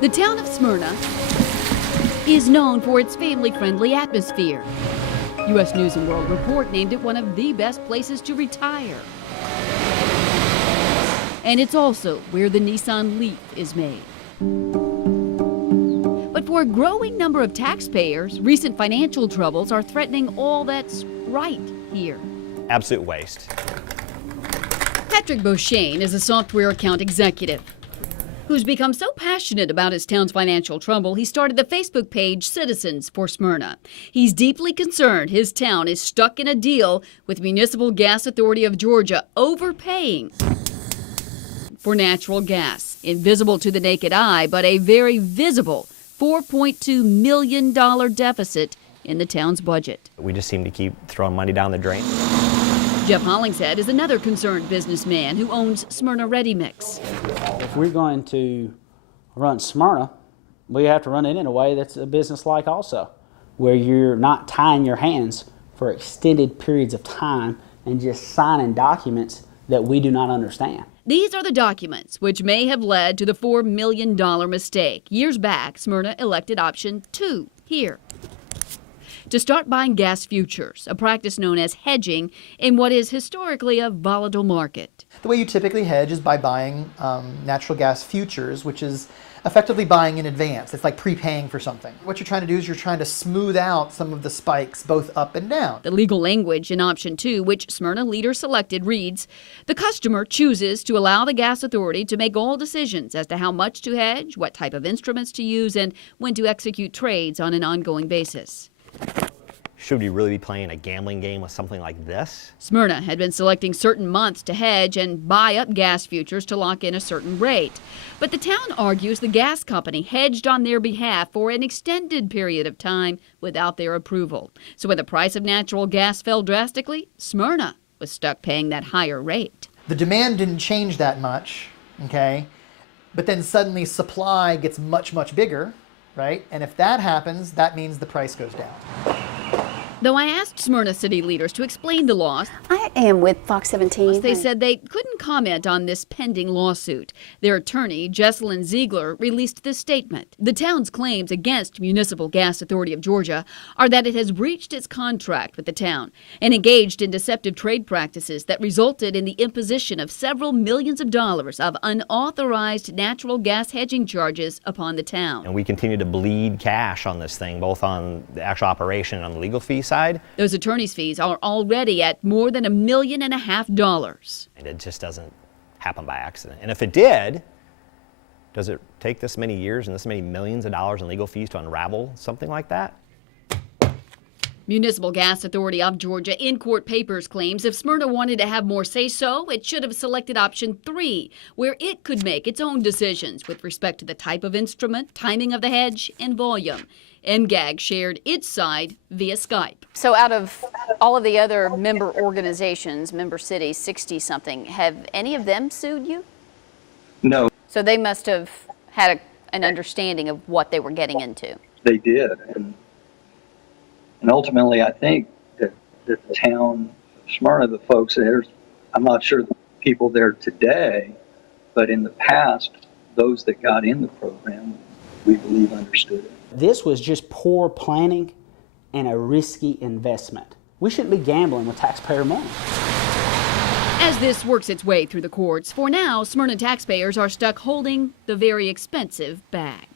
The town of Smyrna is known for its family-friendly atmosphere. U.S. News & World Report named it one of the best places to retire. And it's also where the Nissan Leaf is made. But for a growing number of taxpayers, recent financial troubles are threatening all that's right here. Absolute waste. Patrick Beauchesne is a software account executive who's become so passionate about his town's financial trouble, he started the Facebook page Citizens for Smyrna. He's deeply concerned his town is stuck in a deal with Municipal Gas Authority of Georgia overpaying for natural gas. Invisible to the naked eye, but a very visible $4.2 million deficit in the town's budget. We just seem to keep throwing money down the drain. Jeff Hollingshead is another concerned businessman who owns Smyrna Ready Mix. If we're going to run Smyrna, we have to run it in a way that's a business-like also, where you're not tying your hands for extended periods of time and just signing documents that we do not understand. These are the documents which may have led to the $4 million mistake. Years back, Smyrna elected option 2 here, to start buying gas futures, a practice known as hedging in what is historically a volatile market. The way you typically hedge is by buying natural gas futures, which is effectively buying in advance. It's like prepaying for something. What you're trying to do is you're trying to smooth out some of the spikes, both up and down. The legal language in option 2, which Smyrna leaders selected, reads, the customer chooses to allow the gas authority to make all decisions as to how much to hedge, what type of instruments to use, and when to execute trades on an ongoing basis. Should we really be playing a gambling game with something like this? Smyrna had been selecting certain months to hedge and buy up gas futures to lock in a certain rate. But the town argues the gas company hedged on their behalf for an extended period of time without their approval. So when the price of natural gas fell drastically, Smyrna was stuck paying that higher rate. The demand didn't change that much, okay? But then suddenly supply gets much, much bigger, right? And if that happens, that means the price goes down. Though I asked Smyrna city leaders to explain the loss, I am with Fox 17. They said they couldn't comment on this pending lawsuit. Their attorney, Jesselyn Ziegler, released this statement. The town's claims against Municipal Gas Authority of Georgia are that it has breached its contract with the town and engaged in deceptive trade practices that resulted in the imposition of several millions of dollars of unauthorized natural gas hedging charges upon the town. And we continue to bleed cash on this thing, both on the actual operation and on the legal fees side. Those attorney's fees are already at more than $1.5 million. And it just doesn't happen by accident. And if it did, does it take this many years and this many millions of dollars in legal fees to unravel something like that? Municipal Gas Authority of Georgia in court papers claims if Smyrna wanted to have more say-so, it should have selected option 3, where it could make its own decisions with respect to the type of instrument, timing of the hedge, and volume. MGAG shared its side via Skype. So out of all of the other member organizations, member cities, 60-something, have any of them sued you? No. So they must have had an understanding of what they were getting into. They did. And ultimately, I think that the town of Smyrna, the folks there, I'm not sure the people there today, but in the past, those that got in the program, we believe understood it. This was just poor planning and a risky investment. We shouldn't be gambling with taxpayer money. As this works its way through the courts, for now, Smyrna taxpayers are stuck holding the very expensive bag.